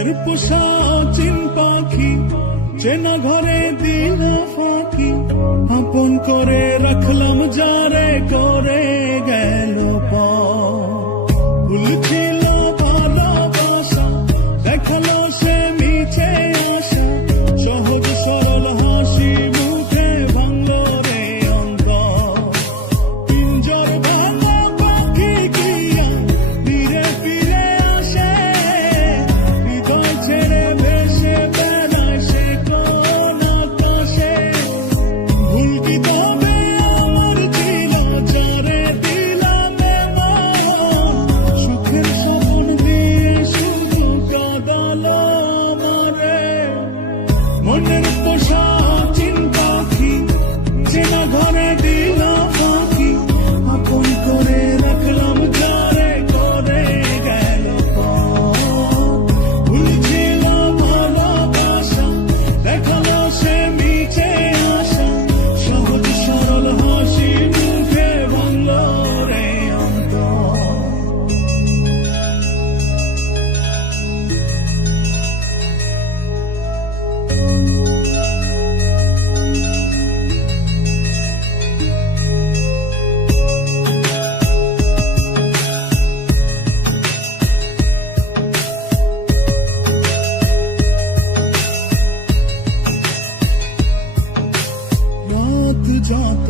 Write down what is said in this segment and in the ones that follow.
মনের পোষা চিন পাখি চেনা ঘরে দিল ফাঁকি। আপন করে রাখলাম যারে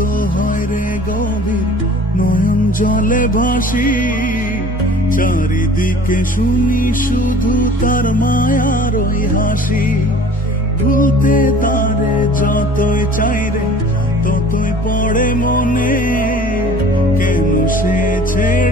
হয় রে গভীর, নয়ন জলে ভাসি। চারিদিকে শুনি শুধু তার মায়ার ওই হাসি। ভুলতে তারে যতই চাই রে, ততই পড়ে মনে। কেন সে ছেড়ে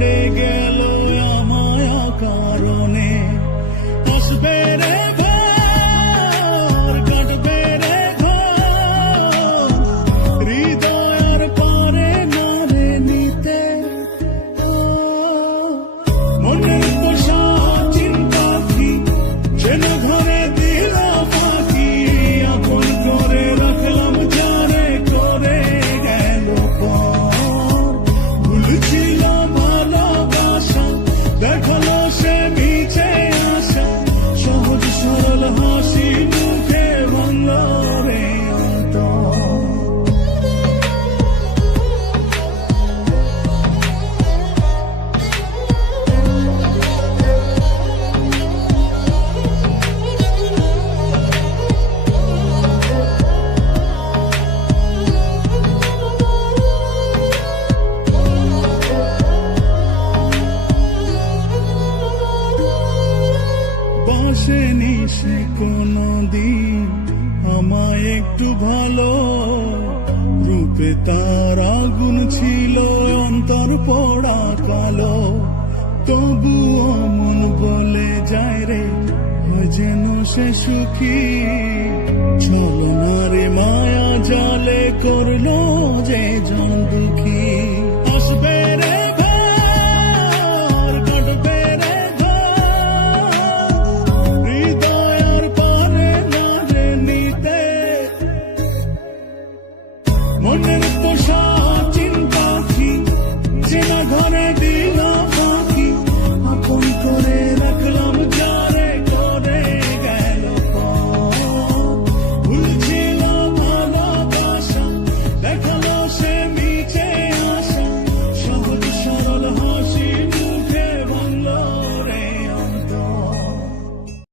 সে কোন দিন আমায় একটু ভালো রূপে তার আগুন ছিল অন্তর পড়া কালো। তবুও মন বলে যায় রে যেন সে সুখী। ছলনারে মায়া জালে করল 我。